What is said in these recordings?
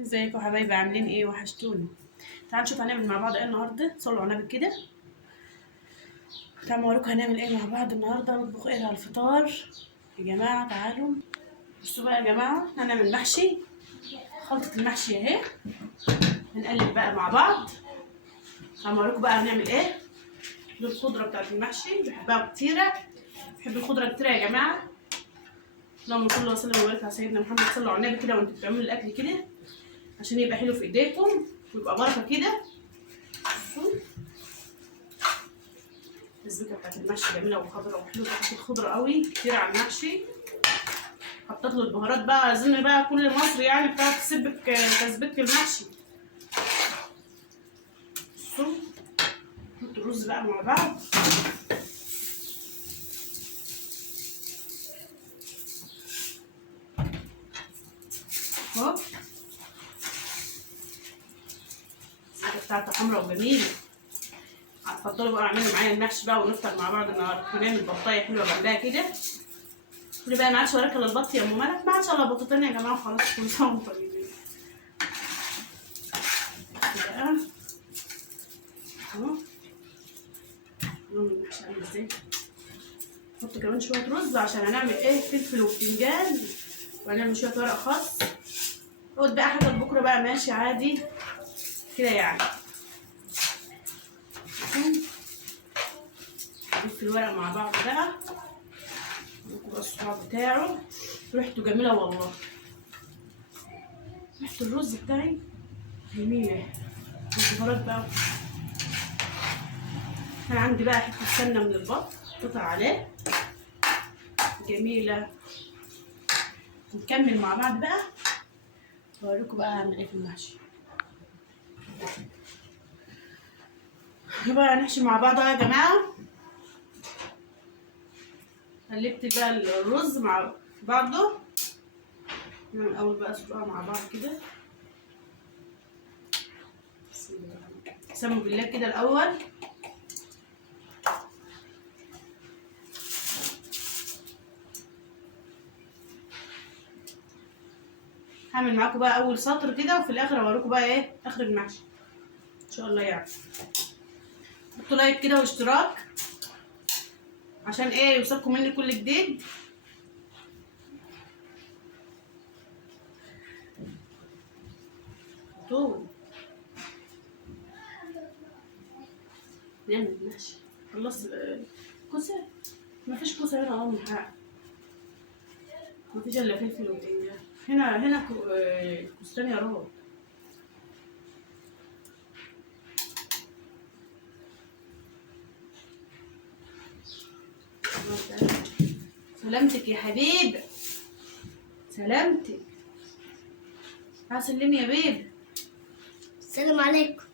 ازيكم يا حبايبي، عاملين ايه؟ وحشتوني. تعالوا نشوف هنعمل مع بعض ايه النهارده. صلوا على النبي كده. تعالوا اوريكم هنعمل ايه مع بعض النهارده. نطبخ ايه على الفطار يا جماعه؟ تعالوا بصوا بقى يا جماعه، هنعمل محشي. خلطه المحشي اهي. هنقلب بقى مع بعض. هوريكم بقى هنعمل ايه. دي الخضره بتاعت المحشي، بحبها كتيره. بحب الخضره كتيره يا جماعه. اللهم صل وسلم وبارك على سيدنا محمد. صلوا على النبي كده وانتوا بتعملوا الاكل كده عشان يبقى حلو في ايديكم ويبقى بركه كده. بصوا التسبيكه بتاعت المحشي جميله وخضره وحلوه. بحب الخضره قوي كتير على المحشي. حطيت له البهارات بقى، اظن بقى كل مصر يعني بتاعت تسبك تسبيكه المحشي. بصوا نحط الرز بقى مع بعض. اهو التسبيكه بتاعته حمرا وجميله. هتفضلوا بقى اعملوا معايا المحشي بقى ونفطر مع بعض النهارده. هنعمل بطايه حلوه جنبها كده. قولي بقى ما عادش وراك الا البط يا ام ملك. ما عادش الا بطتين يا جماعه وخلاص. كل سنه وانتم طيبين. بقى اهو لون المحشي عامل ازاي. نحط كمان شويه رز عشان هنعمل ايه، فلفل وبتنجان، وهنعمل شويه ورق خاص. اقعد بقى حاجه لبكره بقى ماشي عادي كده يعني. نحط الورق مع بعض بقى. نكبر الصباع بتاعه. ريحته جميله والله. ريحه الرز بتاعي جميله. البهارات بقى. كان عندي بقى حته سمنه من البط قطع عليه جميله. نكمل مع بعض بقى واوريكم بقى هعمل ايه في المحشي. بقى هنحشي مع بعض يا جماعه. قلبت بقى الرز مع بعضه. نعمل الاول بقى اسلقها مع بعض كده. سموا بالله كده الاول. هعمل معاكم بقى اول سطر كده وفي الاخر اوريكم بقى ايه اخر المحشي ان شاء الله يعني. حطوا لايك كده واشتراك عشان ايه يوصلكم مني كل جديد. طول نعمل محشي. خلصت كوسه. مفيش كوسه هنا اهو من حق. مفيش الا فلفل وبتنجان. هنا كوستان يا رب. سلامتك يا حبيبي. سلامتك. سلمي يا بيبي. السلام عليكم.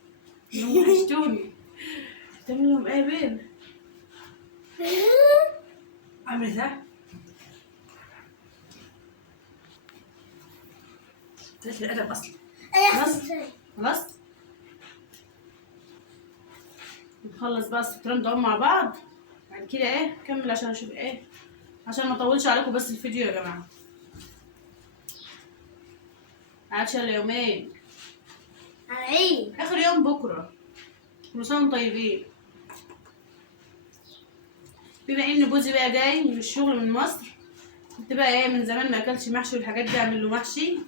وحشتوني. بتعمل لهم ايه يا بيبي؟ عامل ازاي؟ طلعت الادب اصلا. خلاص خلاص. نخلص بقى السطرين دول مع بعض. بعد كده ايه نكمل عشان اشوف ايه، عشان ما اطولش عليكم بس الفيديو يا جماعه. عادش الا يومين. العيد اخر يوم بكره. كل سنه وانتم طيبين. بما ان جوزي بقى جاي من الشغل من مصر، كنت بقى ايه من زمان ما اكلش محشي والحاجات دي. اعمل له محشي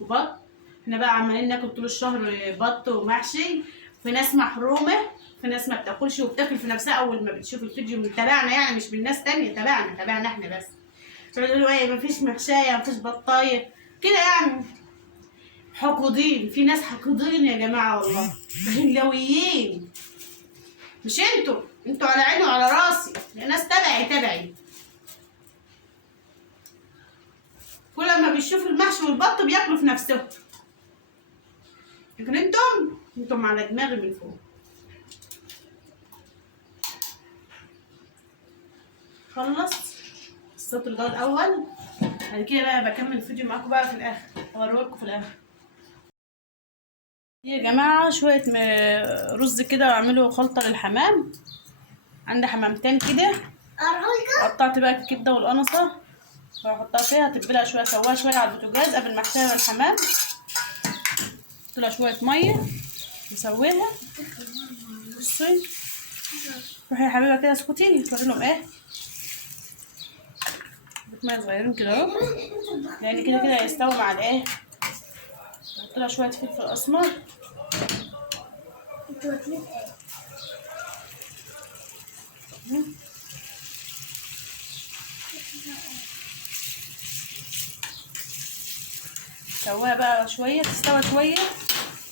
وبط. احنا بقى عمالين ناكل طول الشهر بط ومحشي. في ناس محرومه، في ناس ما بتاكلش وبتاكل في نفسها اول ما بتشوف الفيديو من تبعنا يعني، مش من ناس تانية. تبعنا احنا بس. فبيقولوا ايه مفيش محشايه مفيش بطايه كده يعني. حقودين. في ناس حقودين يا جماعه والله. هلاويين. مش انتوا على عيني وعلى راسي. ناس تبعي. كل ما بيشوفوا المحشي والبط بياكلوا في نفسهم. لكن انتم على دماغي من فوق. خلصت السطر ده الاول. بعد كده بقى بكمل الفيديو معاكم بقى في الاخر. هوريكم في الاخر. يا جماعه شويه رز كده واعمله خلطه للحمام. عندي حمامتين كده. قطعت بقى الكبده والقنصه وهحطها فيها. اتبلها شويه، اسويها شويه على البوتاجاز قبل ما احشيها الحمام. لها شويه ميه نسويها. بصي روحي يا حبيبه كده اسكتي، توري لهم ايه ميه صغيرين كده اهو، لان كده كده هيستوي مع الايه. نحط لها شويه فلفل اسمر. انتوا واكلين ايه؟ سواها بقى شويه تستوي شويه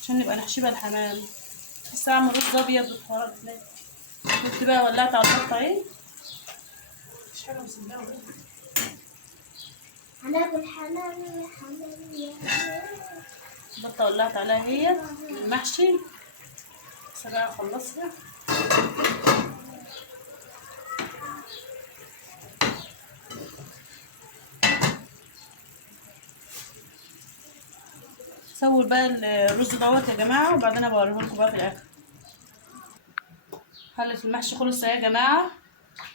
عشان نبقى نحشيها الحمام. لسه اعمل رز ابيض بالخضار. كنت بقى ولعت على البطه اهي. مش حاجه مسلمه. هناكل حمام يا حمام يا البطه ولعت عليها هي المحشي. بس بقى اخلصها. سووا بقى الرز دوت يا جماعه، وبعدين ابقى اوريهولكم بقى في الاخر. حلة المحشي خلص اهي يا جماعه.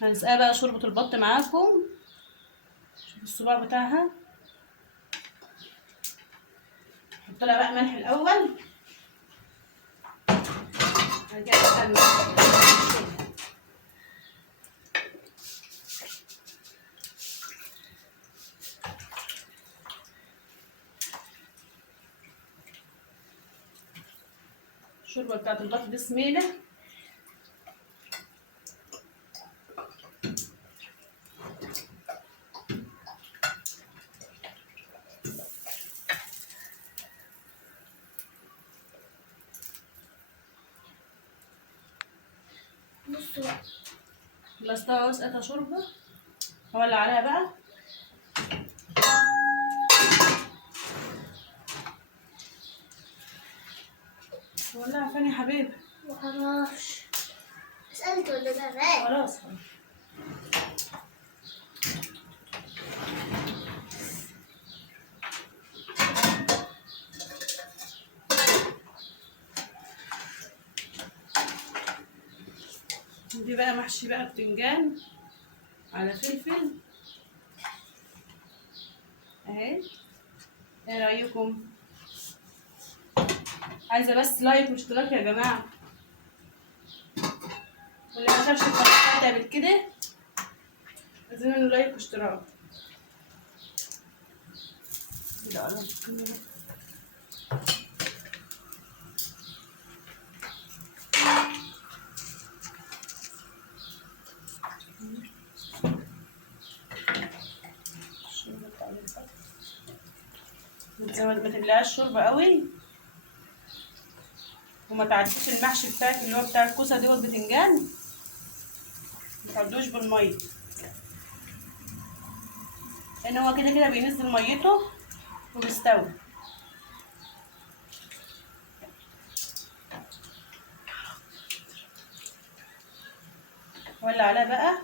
هنسقيها بقى شوربه البط معاكم. شوفوا الصباع بتاعها. نحط لها بقى ملح الاول. هرجع بقى الملح. الشوربه بتاعت البط دي سمينه. بصوا خلصتها وسقتها شوربه. هولع عليها بقى. ولعها فين يا حبيبي؟ معرفش، اسألت ولا ده رايق؟ خلاص. دي بقى محشي بقى بتنجان على فلفل اهي. ايه رايكم؟ عايزه بس لايك واشتراك يا جماعه. واللي ما شافش القناه بتاعتي قبل كده لازم له لايك واشتراك. لا لا ما تملاش شوربه قوي، وما تعديش المحشي بتاعك اللي هو بتاع الكوسه دوت بتنجان، ما تعدوش بالميه، لان هو كده كده بينزل ميته وبيستوي. ولع عليها بقى.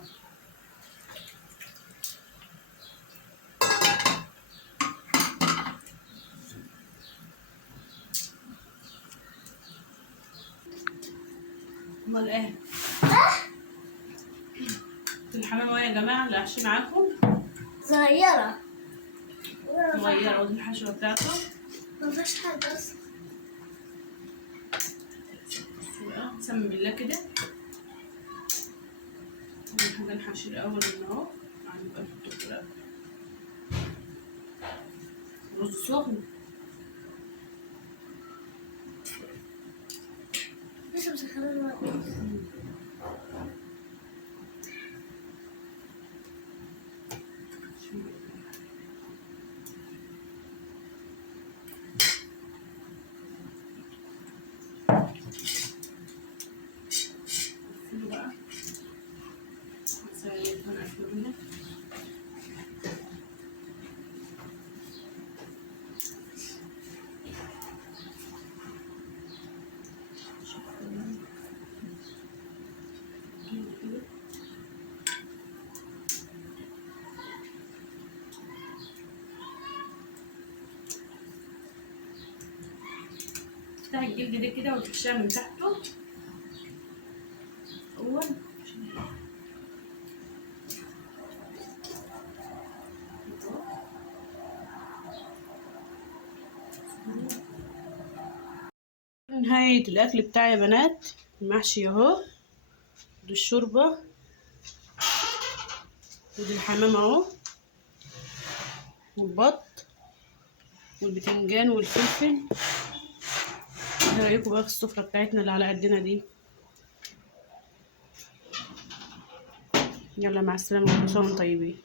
امال ايه؟ الحمام اهي يا جماعه اللي هحشي معاكم. صغيرة صغيره ودي الحشوه بتاعته. مفيهاش حاجة أصلا. بسم بالله كده. اول حاجه نحشي الاول هنا اهو. هنبقى نحط كده رز سخن. لسه مسخرين الوقت. بقى نسوي هنا. تفتحي الجلد ده كده وتحشيها من تحته اول. نهاية الأكل بتاعي يا بنات، المحشي اهو، ودي الشوربة، ودي الحمام اهو، والبط والبتنجان والفلفل. ايه رأيكم بقى في السفرة بتاعتنا اللي على قدنا دي؟ يلا مع السلامة، وكل سنة وانتم طيبين.